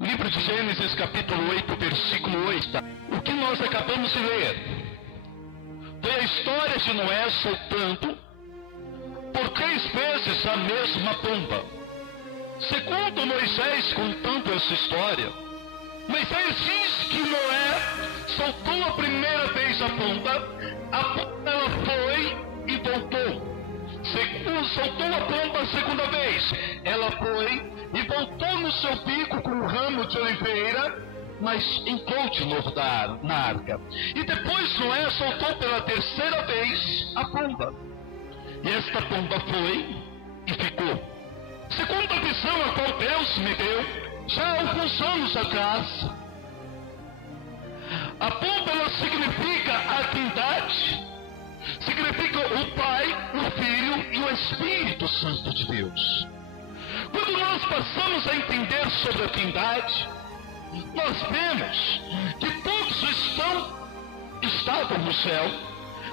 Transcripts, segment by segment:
Livro de Gênesis, capítulo 8, versículo 8. O que nós acabamos de ler foi a história de Noé soltando por 3 vezes a mesma pomba. Segundo Moisés contando essa história, Moisés diz que Noé soltou a primeira vez a pomba ela foi e voltou. Soltou a pomba a segunda vez, ela foi e voltou no seu bico com um ramo de oliveira, mas entrou de novo na arca. E depois Noé soltou pela terceira vez a pomba, e esta pomba foi e ficou. Segundo a visão a qual Deus me deu, já há alguns anos atrás, a pomba ela significa a Trindade, significa o Pai, o Filho e o Espírito Santo de Deus. Quando nós passamos a entender sobre a Trindade, nós vemos que todos estavam no céu,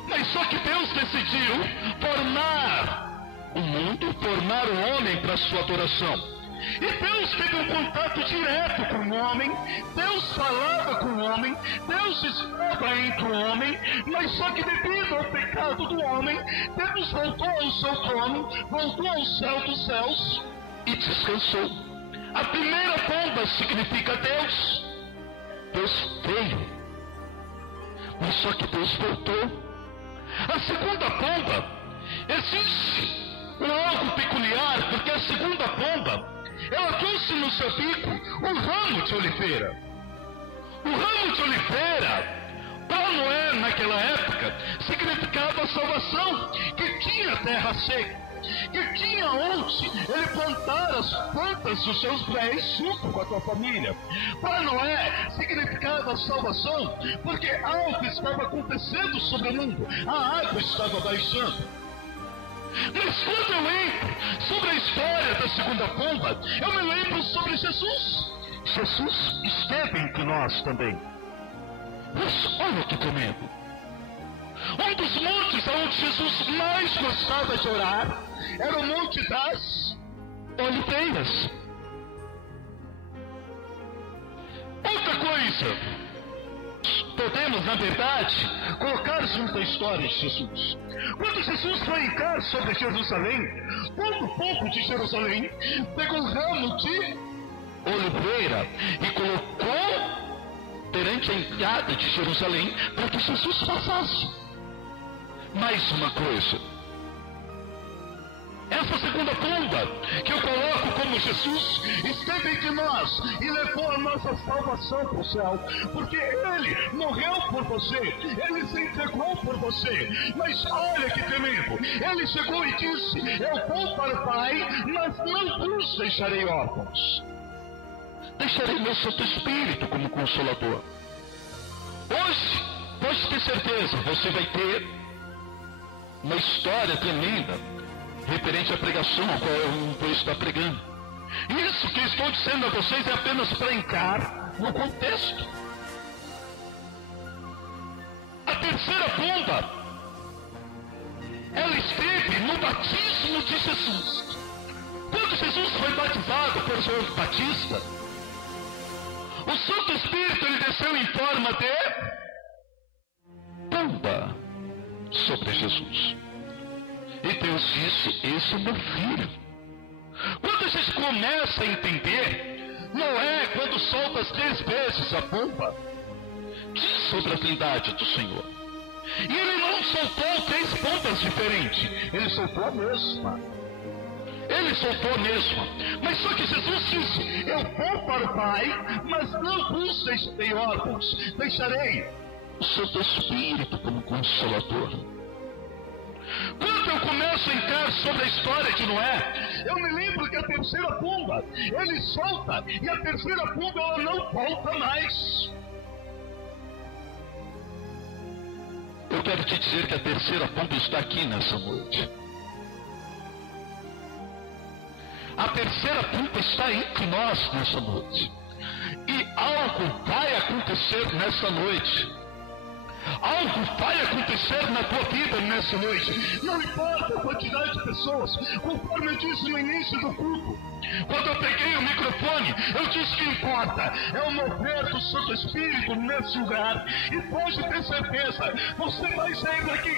mas só que Deus decidiu formar o mundo, formar o homem para a sua adoração. E Deus teve um contato direto com o homem, Deus falava com o homem, Deus estava entre o homem, mas só que devido ao pecado do homem, Deus voltou ao seu trono, voltou ao céu dos céus e descansou. A primeira pomba significa Deus. Deus veio, mas só que Deus voltou. A segunda pomba, existe algo peculiar, porque a segunda pomba, ela trouxe no seu bico um ramo de oliveira. O ramo de oliveira, para Noé naquela época, significava salvação, que tinha terra seca, que tinha onde ele plantar as plantas dos seus pés junto com a sua família. Para Noé significava salvação, porque algo estava acontecendo sobre o mundo, a água estava baixando. Mas quando eu lembro sobre a história da segunda pomba, eu me lembro sobre Jesus. Jesus esteve entre nós também. Mas olha que tremendo. Um dos montes onde Jesus mais gostava de orar era o Monte das Oliveiras. Outra coisa, podemos, na verdade, colocar junto a história de Jesus. Quando Jesus foi entrar sobre Jerusalém, pouco de Jerusalém, pegou um ramo de oliveira e colocou perante a entrada de Jerusalém para que Jesus passasse. Mais uma coisa, essa segunda pomba que eu coloco como Jesus esteve entre nós e levou a nossa salvação para o céu, porque Ele morreu por você, Ele se entregou por você. Mas olha que tremendo, Ele chegou e disse: eu vou para o Pai, mas não vos deixarei órfãos, deixarei meu Santo Espírito como Consolador. Hoje, pode ter certeza, você vai ter uma história tremenda referente à pregação a qual eu vou estar pregando. Isso que estou dizendo a vocês é apenas para entrar no contexto. A terceira pomba, ela esteve no batismo de Jesus. Quando Jesus foi batizado por João Batista, o Santo Espírito ele desceu em forma de pomba sobre Jesus. E Deus disse: esse é meu filho. Quando a gente começa a entender, Noé, quando solta as 3 vezes a pomba, diz sobre a Trindade do Senhor. E ele não soltou 3 pombas diferentes, ele soltou a mesma. Ele soltou a mesma. Mas só que Jesus disse: eu vou para o Pai, mas não vos deixarei órfãos, deixarei o Santo Espírito como Consolador. Quando eu começo a entrar sobre a história de Noé, eu me lembro que a terceira pomba, ele solta, e a terceira pomba ela não volta mais. Eu quero te dizer que a terceira pomba está aqui nessa noite. A terceira pomba está entre nós nessa noite. E algo vai acontecer nessa noite. Algo vai acontecer na tua vida nessa noite. Não importa a quantidade de pessoas, conforme eu disse no início do culto. Quando eu peguei o microfone, eu disse que importa é o mover do Santo Espírito nesse lugar. E pode ter certeza, você vai sair daqui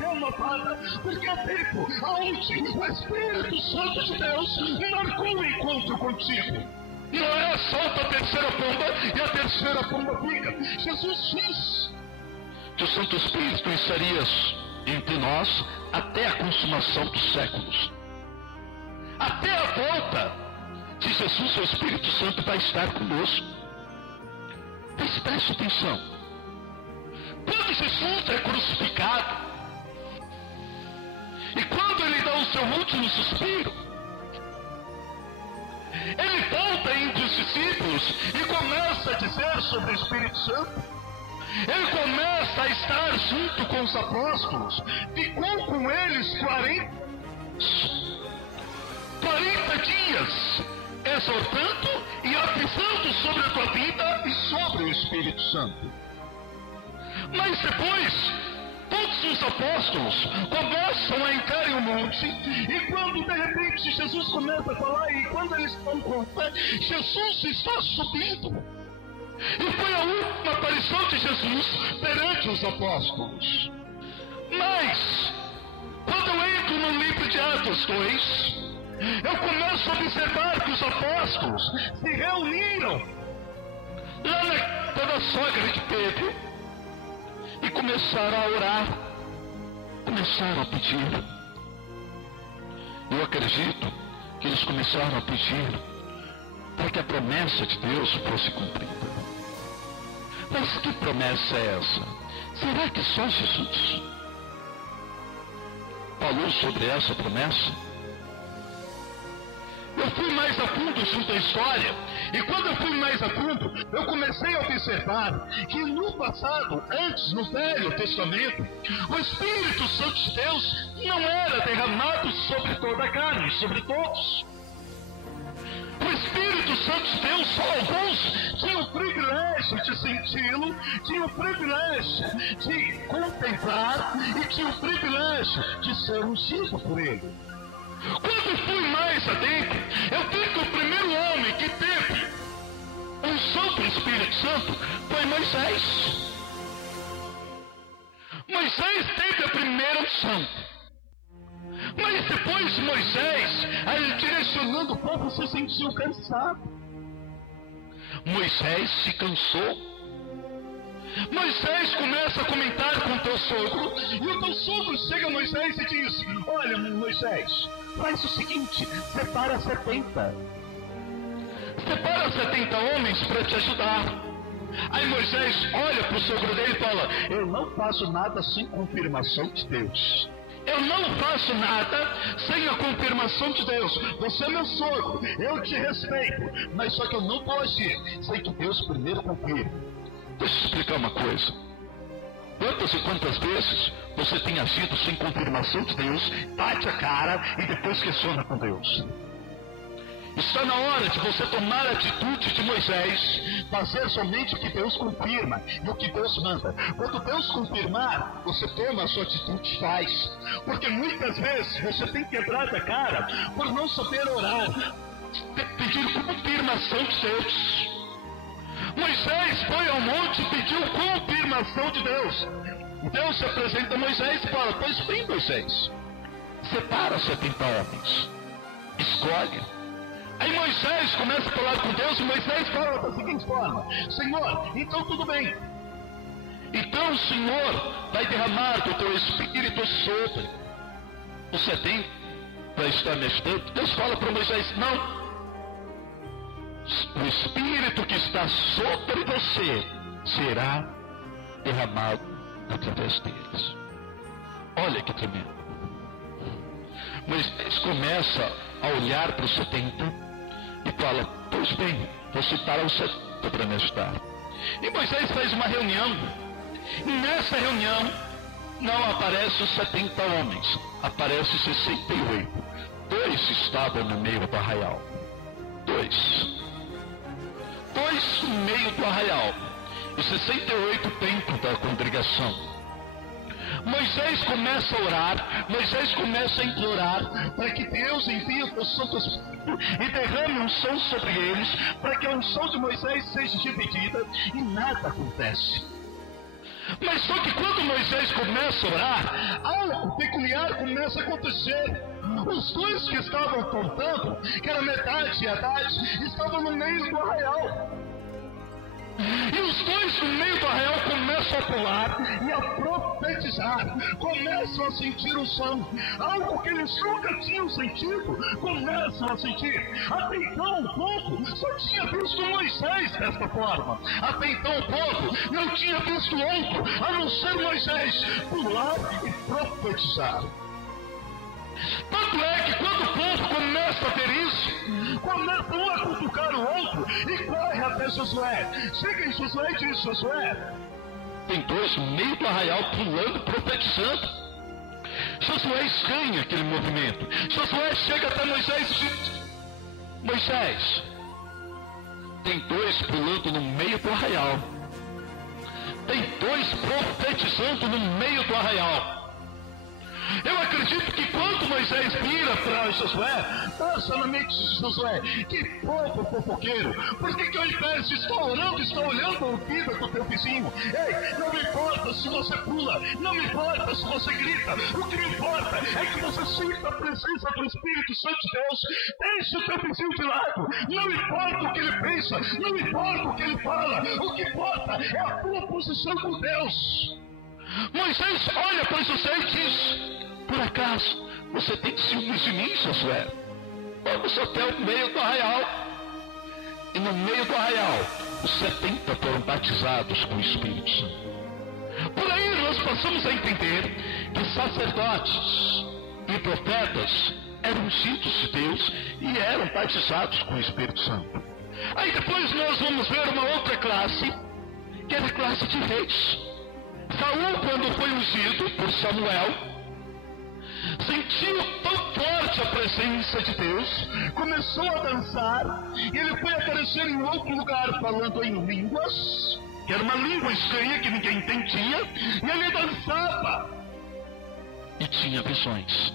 renovada, porque é tempo onde o Espírito Santo de Deus marcou o encontro contigo. Não é solta a terceira pomba e a terceira pomba fica. Jesus diz que o Santo Espírito estaria entre nós até a consumação dos séculos. Até a volta de Jesus, o Espírito Santo vai estar conosco. Mas preste atenção. Quando Jesus é crucificado, e quando ele dá o seu último suspiro, ele volta entre os discípulos e começa a dizer sobre o Espírito Santo. Ele começa a estar junto com os apóstolos. Ficou com eles 40 dias, exortando e avisando sobre a tua vida e sobre o Espírito Santo. Mas depois, todos os apóstolos começam a entrar em um monte, e quando de repente Jesus começa a falar, e quando eles estão com fé, Jesus está subindo. E foi a última aparição de Jesus perante os apóstolos. Mas, quando eu entro no livro de Atos 2, eu começo a observar que os apóstolos se reuniram lá na casa da sogra de Pedro e começaram a orar, começaram a pedir. Eu acredito que eles começaram a pedir para que a promessa de Deus fosse cumprida. Mas que promessa é essa? Será que só Jesus falou sobre essa promessa? Eu fui mais a fundo junto à história, e quando eu fui mais a fundo, eu comecei a observar que no passado, antes, no Velho Testamento, o Espírito Santo de Deus não era derramado sobre toda a carne, sobre todos. O Espírito Santo de Deus, só alguns tinham o privilégio de senti-lo, tinham o privilégio de contemplar e tinham o privilégio de ser ungido por ele. Quando fui mais adentro, eu vi que o primeiro homem que teve unção do Espírito Santo foi Moisés. Moisés teve a primeira unção. Mas depois Moisés, aí direcionando o povo, se sentiu cansado. Moisés se cansou. Moisés começa a comentar com o teu sogro, e o teu sogro chega a Moisés e diz: olha, Moisés, faz o seguinte, separa 70 homens para te ajudar. Aí Moisés olha para o sogro dele e fala: eu não faço nada sem confirmação de Deus. Eu não faço nada sem a confirmação de Deus. Você é meu sogro, eu te respeito, mas só que eu não vou agir sem que Deus primeiro confirme. Deixa eu explicar uma coisa. Quantas e quantas vezes você tem agido sem confirmação de Deus, bate a cara e depois questiona com Deus? Está na hora de você tomar a atitude de Moisés, fazer somente o que Deus confirma e o que Deus manda. Quando Deus confirmar, você toma a sua atitude e faz. Porque muitas vezes você tem quebrado a cara por não saber orar, pedir confirmação de Deus. Moisés foi ao monte e pediu confirmação de Deus. Deus se apresenta a Moisés e fala: pois bem, Moisés, separa 70 homens, escolhe. Aí Moisés começa a falar com Deus, e Moisés fala da seguinte forma: Senhor, então tudo bem. Então o Senhor vai derramar do teu Espírito sobre os 70 para estar mestrando. Deus fala para Moisés: não. O Espírito que está sobre você será derramado através deles. Olha que tremendo. Moisés começa a olhar para os 70 e fala: pois bem, vou citar os 70 para me ajudar. E Moisés faz uma reunião, e nessa reunião não aparecem os 70 homens, aparecem 68. 2 estavam no meio do arraial. 2 no meio do arraial. os 68 templos da congregação. Moisés começa a orar, Moisés começa a implorar para que Deus envie o seu Santo Espírito e derrame unção sobre eles, para que a unção de Moisés seja dividida, e nada acontece. Mas só que quando Moisés começa a orar, algo peculiar começa a acontecer. Os dois que estavam contando, que era Medade e Haddad, estavam no meio do arraial. E os dois no meio do arraial começam a pular e a profetizar, começam a sentir o som, algo que eles nunca tinham sentido, começam a sentir. Até então o povo só tinha visto Moisés desta forma, até então o povo não tinha visto outro, a não ser Moisés, pular e profetizar. Tanto é que quando o povo começa a ver isso, começa um a cutucar o outro e corre até Josué. Chega em Josué e diz: Josué, tem dois no meio do arraial pulando, profetizando. Josué estranha aquele movimento. Josué chega até Moisés e diz: Moisés, tem dois pulando no meio do arraial. Tem dois profetizando no meio do arraial. Eu acredito que quando Moisés vira para Josué, passa na mente de Josué: que povo fofoqueiro, por que ao invés de estar orando, está olhando a vida do teu vizinho? Ei, não me importa se você pula, não me importa se você grita, o que me importa é que você sinta a presença do Espírito Santo de Deus. Deixe o teu vizinho de lado, não importa o que ele pensa, não importa o que ele fala, o que importa é a tua posição com Deus. Moisés olha para Josué e diz: por acaso você tem ciúmes de mim, Josué? Vamos até o meio do arraial. E no meio do arraial, os 70 foram batizados com o Espírito Santo. Por aí nós passamos a entender que sacerdotes e profetas eram ungidos de Deus e eram batizados com o Espírito Santo. Aí depois nós vamos ver uma outra classe, que era a classe de reis. Saul, quando foi ungido por Samuel, sentiu tão forte a presença de Deus, começou a dançar, e ele foi aparecer em outro lugar falando em línguas, que era uma língua estranha que ninguém entendia, e ele dançava e tinha visões.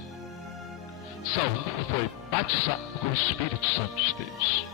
Saul foi batizado com o Espírito Santo de Deus.